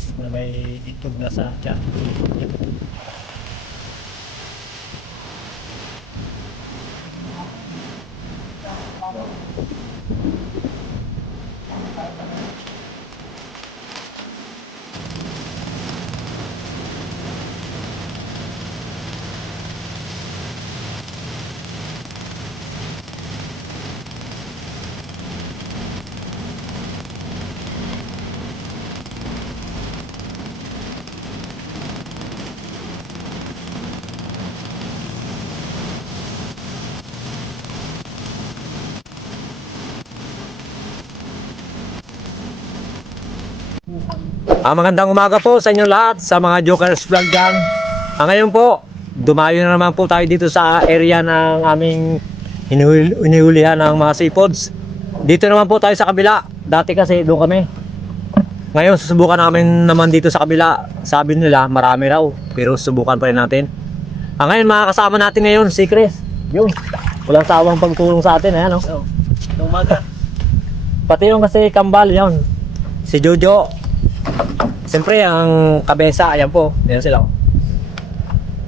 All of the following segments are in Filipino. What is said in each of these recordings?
guys na may itlog na sa tiyan. Magandang umaga po sa inyo lahat, sa mga Jokers Vlog dyan. Ngayon po, dumayo na naman po tayo dito sa area ng aming hinihulihan ng mga seafoods. Dito naman po tayo sa kabila. Dati kasi doon kami. Ngayon susubukan namin naman dito sa kabila. Sabi nila marami raw, pero susubukan pa rin natin. Ngayon mga kasama natin ngayon si Chris. Yun, walang sawang pagtulong sa atin. Ayan, oh. Umaga. Pati yung kasi kambal yun, si Jojo. Siyempre ang kabesa, ayan po, ayan sila.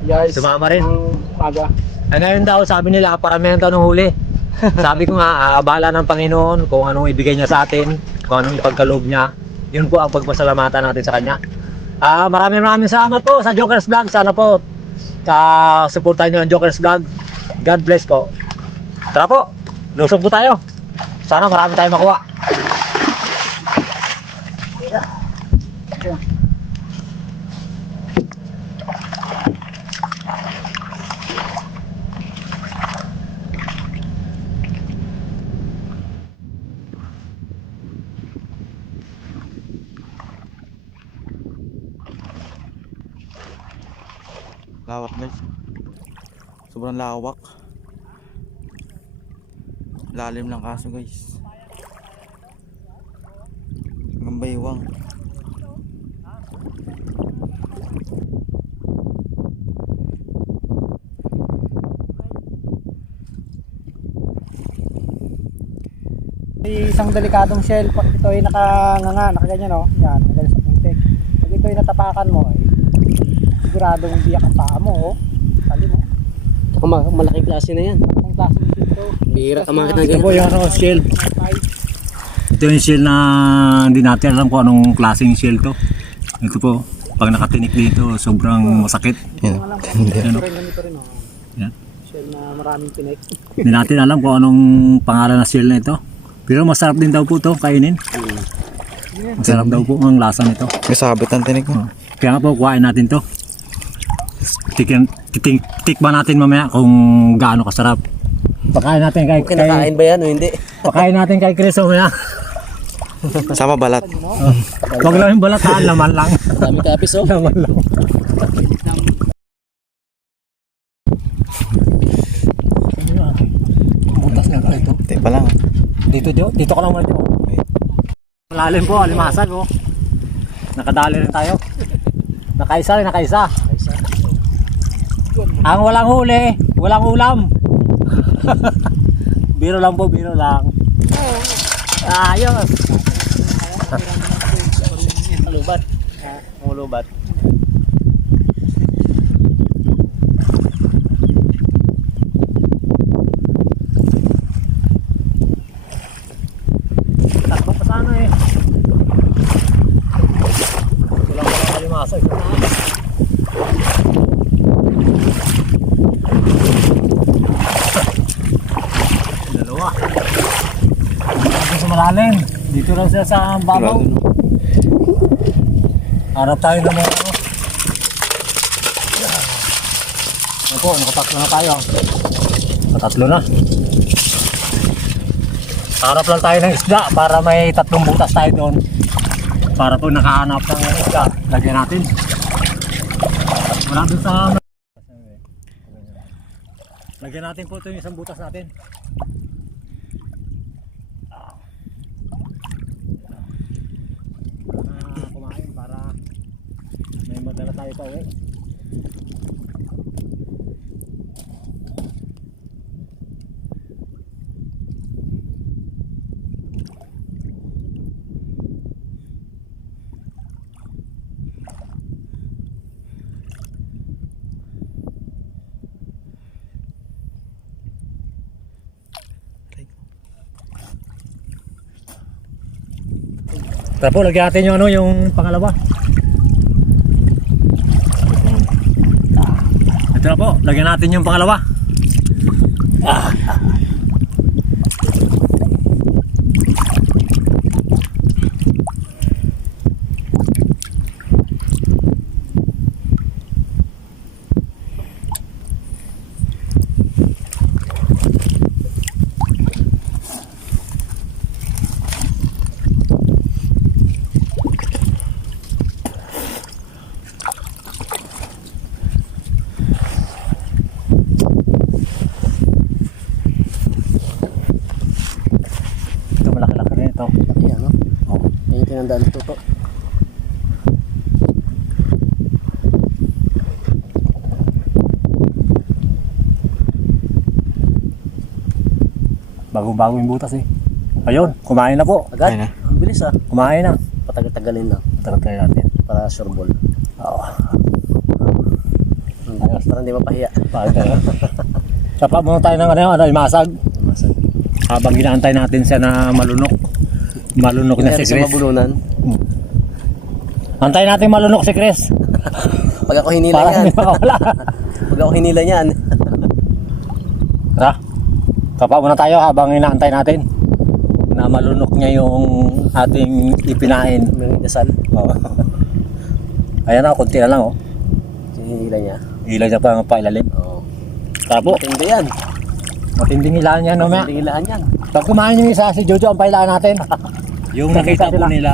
Guys, sumama rin. Umaga. Ngayon daw sabi nila paramihan daw ng huli. Sabi ko nga, aabala ng Panginoon kung anong ibigay niya sa atin, kung anong ipagkaloob niya. Yun po ang pagpasalamatan natin sa kanya. Maraming salamat po sa Jokers Vlog. Sana po suportahan niyo ang Jokers Vlog. God bless po. Tara po, lusog po tayo. Sana marami tayong makuha. Lawak guys, sobrang lawak, lalim lang kaso guys, hanggang baywang. Isang delikadong shell, pag ito ay nakaganyan o, yan, nagal sa putik. Pag ito ay natapakan mo, ay siguradong biyak ang paa mo o, tali mo. Saka malaking klase na yan. Ang klase dito. Bihira ka makita na Ito ganyan. po yung shell. Ito yung shell na hindi natin alam kung anong klaseng shell to. Ito po, pag nakatinik dito, sobrang masakit. Yan. Ganito rin o. Yan. Shell na maraming tinik. Hindi natin alam kung anong pangalan ng shell na ito. Pero masarap din daw po to kainin. Masarap daw po ang lasa nito. May sabit ang tinik mo. Kaya nga po, kuhain natin to. Tikman natin mamaya kung gaano kasarap. Pakain natin kay Kinakain ba yan o hindi? pakain natin kay Chris mamaya. Sama balat. Huwag lang yung balatan, laman lang. Dami kapis oh. Laman lang. Butas nga ito. Hindi pa lang. Dito ka lang muna dito. Malalim po, alimasag oh. Nakadali rin tayo. Nakaisa. Ang walang huli, walang ulam. Biro lang po, biro lang. Ayos. Lubat. Takbo pa sana eh. Wala alimasag. Dalawa. Dito sa malalim. Dito lang sila sa babaw. Harap tayo ng mga ano. Ano po, nakatatlo na tayo. Nakatatlo na. Harap lang tayo ng isda para may 3 butas tayo doon. Para po nakahanap ng isda. Lagyan natin. Wala doon sa... Lagyan natin po ito yung isang butas natin. Kumain para may madala tayo pa uwi. Tara po, lagyan natin yung ano, yung pangalawa. Ito na po, lagyan natin yung pangalawa. Ito malaki-laki rin ito. Ayan, no? Oo. Yan yung tinandaan ito po. Bagong-bago yung butas eh. Ayun, kumain na po. Agad? Ayun na. Ang bilis ah. Kumain na. Patagal-tagalin lang. Tagal natin. Para sure ball. Oo. Ayos, para hindi mapahiya. Sapa muna tayo ng ano, imasag. Masag. Habang ginaantay natin siya na malunok. Malunok na si Kaya sa Chris. mabulunan. Antay natin malunok si Chris. Pag ako hinila Para niyan. hindi makawala. Pag ako hinila niyan. Tara. Sapa muna tayo habang inaantay natin na malunok niya yung ating ipinain. May dasal. Oo. Ayan na, konti na lang oh. Hinila niya. Ilaw niya pa ang pailalim. Oo. Tara po. Matindi yan. Matinding ilaan yan, no, Mea? Matinding hilaan yan. Pag kumain yung isa, si Jojo ang pailaan natin. Yung nakita po nila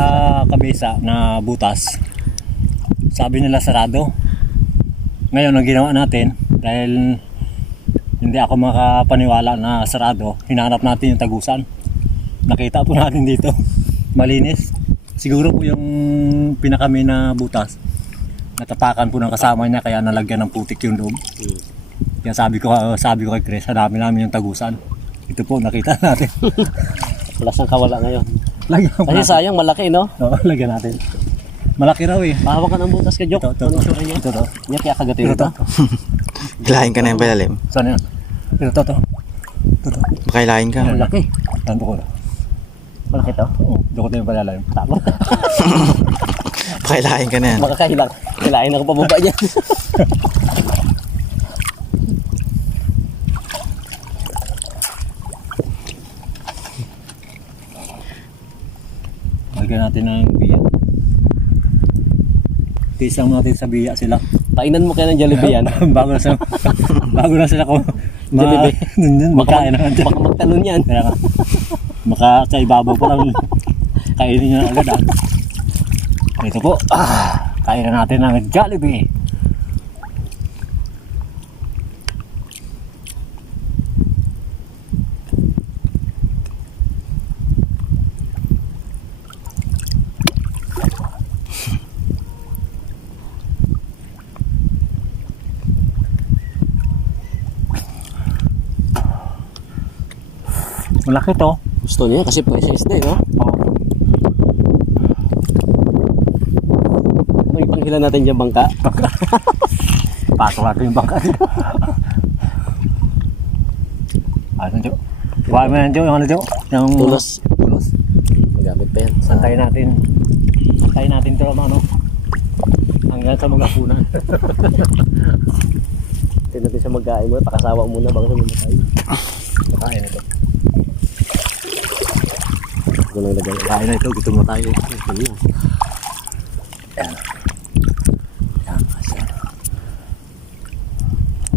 kabisa na butas, sabi nila sarado. Ngayon, ang ginawa natin, dahil hindi ako makapaniwala na sarado, hinanap natin yung tagusan. Nakita po natin dito, malinis. Siguro po yung pinakami na butas, natapakan po ng kasama niya, kaya nalagyan ng putik yung loob. Kaya sabi ko kay Chris, hanapin namin yung tagusan. Ito po, nakita natin. Wala siyang kawala ngayon. Lagyan po Kasi natin. sayang, malaki no? Oo, lagyan natin. Malaki raw eh. Mahawakan ang butas ka, Jok. Ito. Anong sura niya? Ito. Niya kaya kagatin Ito. ito. Hilahin ka na yung pailalim. Saan yan? Ito. Ito. Baka hilahin ka. Malaki. Tanto ko na. Malaki to. Oo, dukot na yung palalayam. Tama. Baka hilahin ka na yan. Makakahilang. Hilain ako pababa niya. Lagyan natin ng biya. Tisang natin sa biya sila. Painan mo kaya ng Jollibee yan. bago na sila ko. Jollibee. Magkain naman dyan. Baka magtalon yan. Kaya ka. Sa ibabaw pa lang. Kainin nyo na agad. Ito po. Kain na natin ng Jollibee. Malaki to. Gusto niya kasi presyo isda, no? May panghila natin dyan bangka. Pasok natin yung bangka dito. Ano Jo? Kuha mo yan Jo, yung ano Jo? Yung Tulos. Magamit pa yan. Antayin natin ito ano? Hanggang sa mga punan. Tignan natin siya magkain muna. Pakasawa muna bago siya mamatay. Kain ito. Ito lang lagay. Kain na ito, gusto mo tayo. Ito niya. Yan. Yan.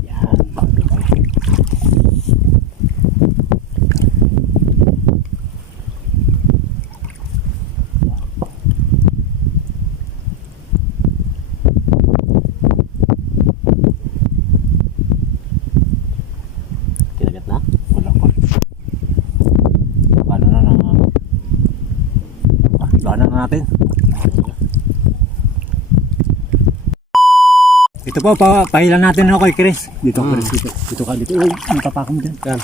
Yan. Kinagat na? Wala pa. Paano na na? Gana na natin. Ito po, pahilan natin ako kay Chris. Dito, Chris, dito. Dito ka, dito. Uy, matapa ka mo dyan. Yan.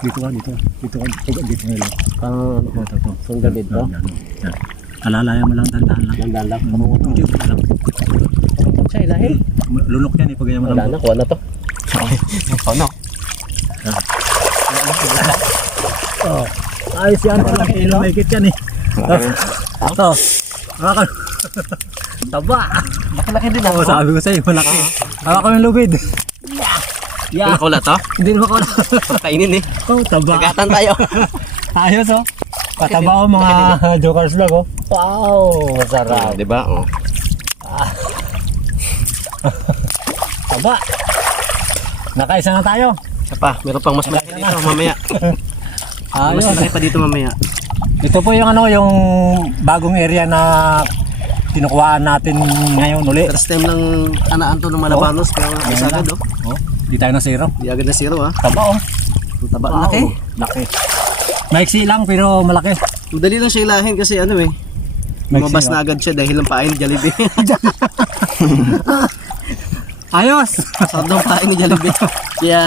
Dito ka, dito. Dito ka, dito nga lang. Pang Ito. Sundar bed to. Yan. Alalayan mo lang, tandaan lang. Landaan lang. Hindi, lang. Papuntok siya ilahin. Lunok yan, ipagaya mo Wala lang. na, kuha na to. Ano? Ayos yan, malaki. Lumikit yan eh. Ito. Taba. Laki-laki din Oo, sabi ko sa'yo, malaki. Hawa ko yung lubid. Yeah. Nakakula to? Hindi naman ko na. Kainin eh. Oh, taba. Nagatan tayo. Ayos oh. Pataba ko mga Jokers vlog oh. Wow, masarap. Di ba? Oh. Taba. Nakaisa na tayo. Isa pa. Meron pang mas malaki dito mamaya. Mas Ayos. malaki pa dito mamaya. Ito po yung ano, yung bagong area na kinukuhaan natin ngayon uli. First time lang anaan to ng Malabanos. Kaya isa agad oh. Oh, di tayo na zero. Di agad na zero ah. Taba oh. Ang taba. Wow. Laki. Laki. Maiksi lang pero malaki. Madali lang siya ilahin kasi ano eh. Lumabas na agad siya dahil ang pain ni Jollibee. Ayos. Sarap ng pain ni Jollibee. Kaya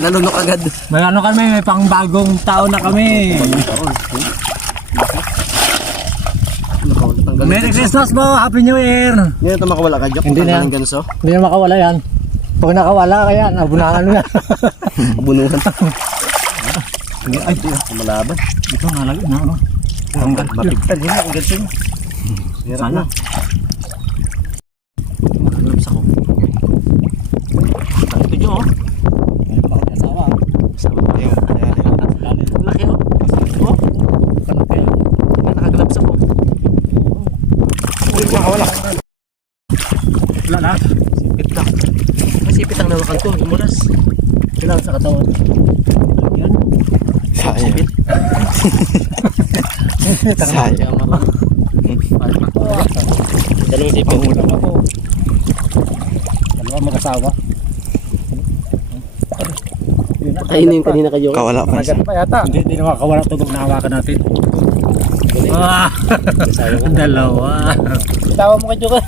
nalunok agad. May ano kami, may pang bagong taon na kami. Merry Christmas po, Happy New Year. Ngayon ito makawala ka, Jok. Hindi na yan. Ng ganso. Hindi na makawala yan. Pag nakawala kaya, nabunahan mo yan. Bunuhan. Hindi, ay, Malaban. ito nalagay na ano. Tanggal. Mapigtad yun ang ganso. Sana. Nakagloves ako. Ito dyan oh. Asawa. Sama pa yung laki oh. Oh. Kalaki. Nakagloves ako. Uy, makawala. Wala na. Sipit lang. Masipit ang nawakan ko. Umulas. Kailangan sa katawan. Yan. Sayang. Sayang. Dalawang sipit. Ulam ako. Dalawa mag-asawa. Kainin kanina kayo. Kawala pa isa. Agad pa yata. Hindi na makakawala tubog na hawakan natin. Ah, Sayang. dalawa. Tawa mo kay Joker.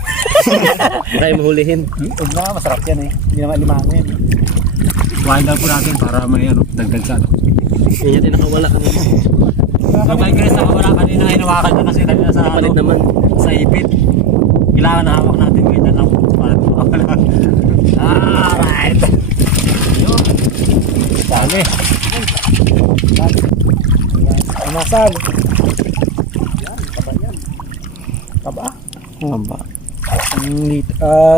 Kaya mahulihin. Huwag na, masarap yan eh. Hindi naman limangin. Kuhain lang po natin para may ano, dagdag sa ano. Yan yung nakawala kami. So kay Chris, nakawala kanina, hinawakan na kasi kanina sa Palit naman. sa ipit. Kailangan na hawak natin ngayon lang para makawala. Alright. Yun. Dami. Amasan. Yan, taba yan. Taba. Aba.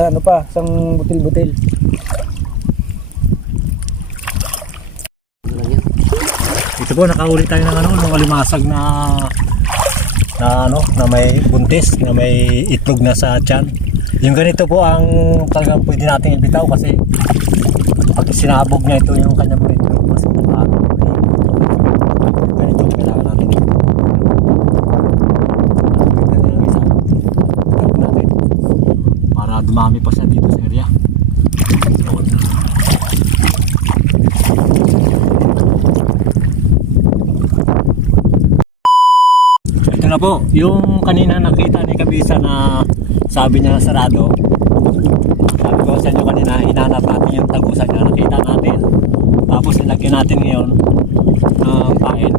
Ano pa, isang butil-butil. Ito po, nakahuli tayo ng ano, ng alimasag na ano, na may buntis, na may itlog na sa tiyan. Yung ganito po ang talagang pwede natin ibitaw kasi pag sinabog niya ito yung kanyang mga itlog, mas ganito kailangan natin ibitaw. Ibitaw natin para dumami pa siya dito sa area. Ito na po, yung kanina nakita ni Kabisa na sabi niya sarado. Sabi ko sa inyo kanina, hinanap natin yung tagusan niya, nakita natin. Tapos nilagyan natin ngayon ng pain.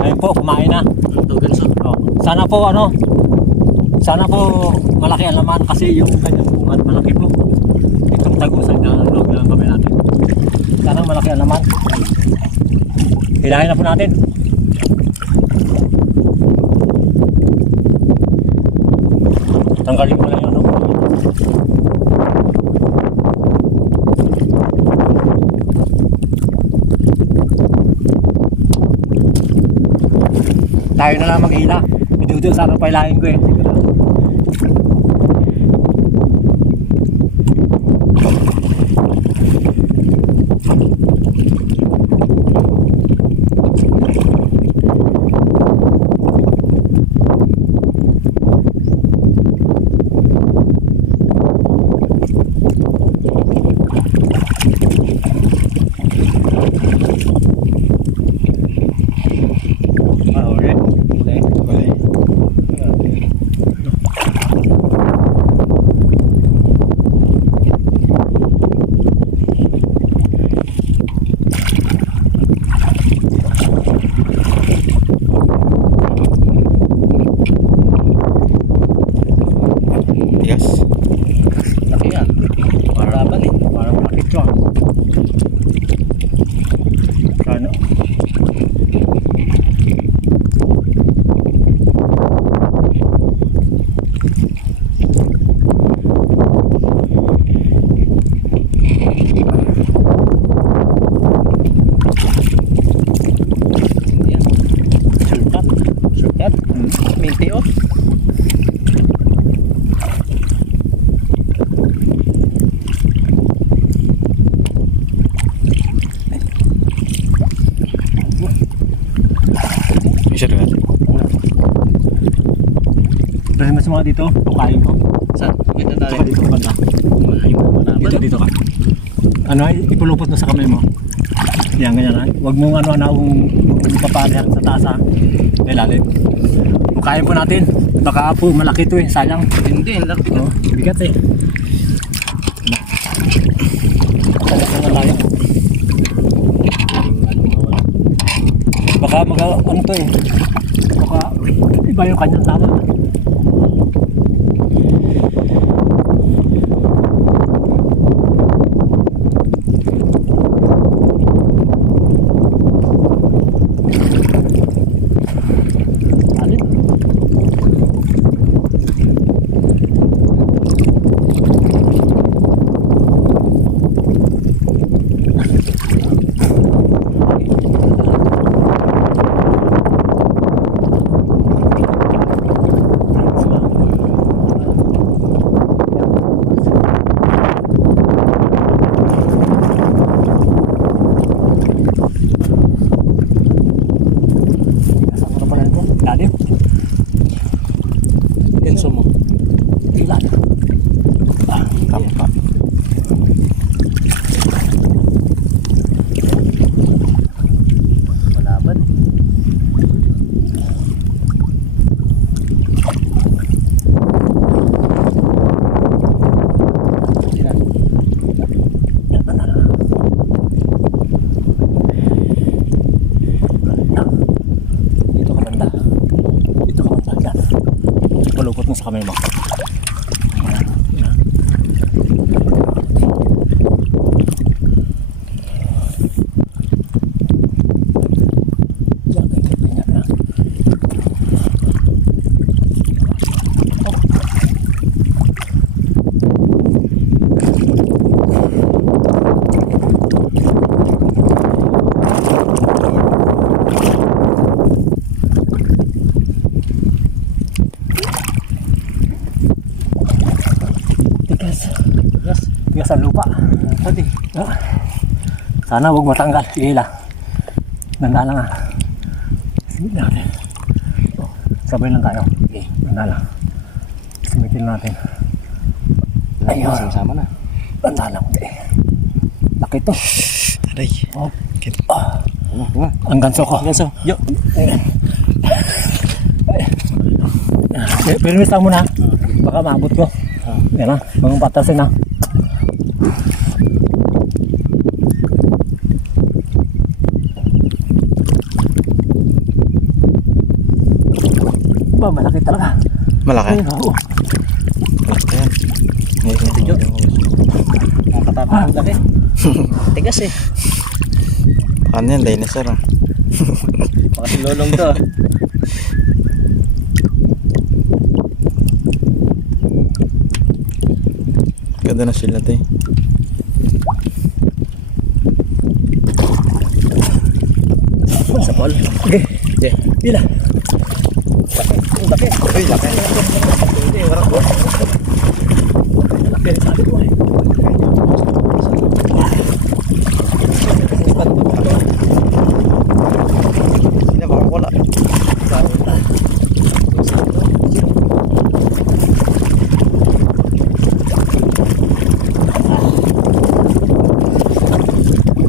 Ayun po, kumain na. Ito ganso. Oh, sana po malaki ang laman kasi yung kanyang bungat malaki po. Itong tagusan na loob lang kami natin. Sana malaki ang laman. Hilahin na po natin. Tanggalin ko lang yun, no? Tayo na lang mag-hila. Pinuto sana pailahin ko eh. Laki oh. Isa na natin. Dahil mas mga dito, tukain ko. Saan? Kita tayo. Tuka dito banda. Dito ka. Ano ay ipulupot mo sa kamay mo. Yan, ganyan ha. Huwag mong ano-anong papalihan sa taas ha. May lalim. Tukain po natin. Baka po malaki to eh, sayang. Hindi, laki Oh, bigat eh. Tagas na tayo. Baka ano to eh. Baka iba yung kanyang tama. Alin? Ano pala ito? Lalim? Enso mo. Lalim. Kampa. Malaban. Dito ka banda. Dito ka banda. Yan. Palukot mo sa kamay mo. Yan. Yan. Yan, ganyan, ganyan. Tigas. Tigas. Tigas ang lupa. Pati. Ah. Sana huwag matanggal. Sige lang. Ganda lang ah. Sige natin. Sabay lang tayo. Okay. Ganda lang. Sumitin natin. Ayun. Sama na. Ganda lang. Okay. Laki to. Aray. Oh. Ah. Ang ganso ko. Ganso. Yo. Ayan. Permis lang muna. Baka maabot ko. Yan na. Mga patasin na. Ba, malaki talaga. Malaki. Ayun, oo. Malaki yan. Ngayon. Nakatapang ang laki. Tigas eh. Ano yan? Dinosaur ah. Baka si Lolong to. Ganda na sila to eh. Sa pol. Okay. Yeah. Bila. Laki. Uy, laki. Hindi, harap ko. Laki. Sabi ko eh. Hindi, makakula.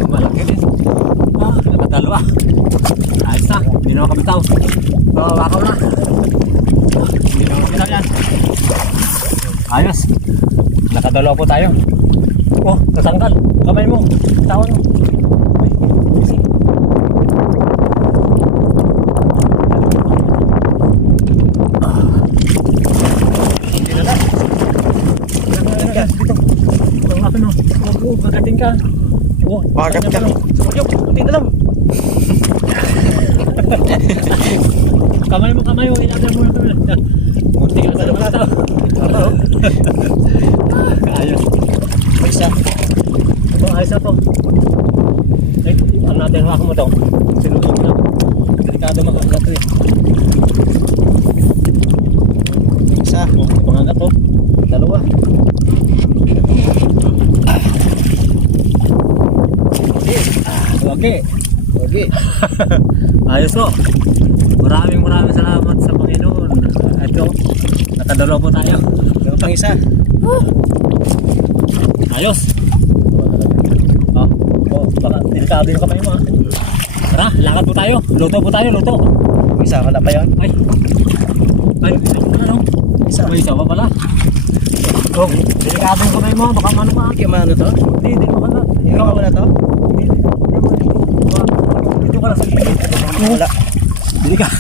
Malaki din. Ah, nakadalawa. Ayos na. Hindi naman kami tao. Wakaw na. Hindi naman kami tao yan. Ayos. Nakadalawa po tayo. Oh, natanggal. Kamay mo. Tawan mo. Ay, easy. Hindi na lang. Dito. Ang akin o. Oh, gagating ka. Oh, Makagat ka. Yo, puti na lang. Kamay mo, ilagay mo na kamay. Yan. Munti ka na naman ito. Ayos. May isa. Ito, ayos na to. Ay, ano natin, hawakan mo ito. Sinulog mo na. Delikado makakala ito eh. Isa. Pangagat to. Dalawa. Okay. Okay. Ayos po. Maraming salamat sa Panginoon. Ito, nakadalawa po tayo. Meron pang isa. Ayos. Baka delikado yung kamay mo ha. Tara, lakad po tayo. Luto po tayo, luto. Isa, wala pa yun. Ay, ano? Isa. May isa pa pala. Oh, delikado yung kamay mo, baka mano ka. Hindi man ano to? Hindi makala. Ikaw ka na to? Dito ka lang sa gilid. Wala. Delikado.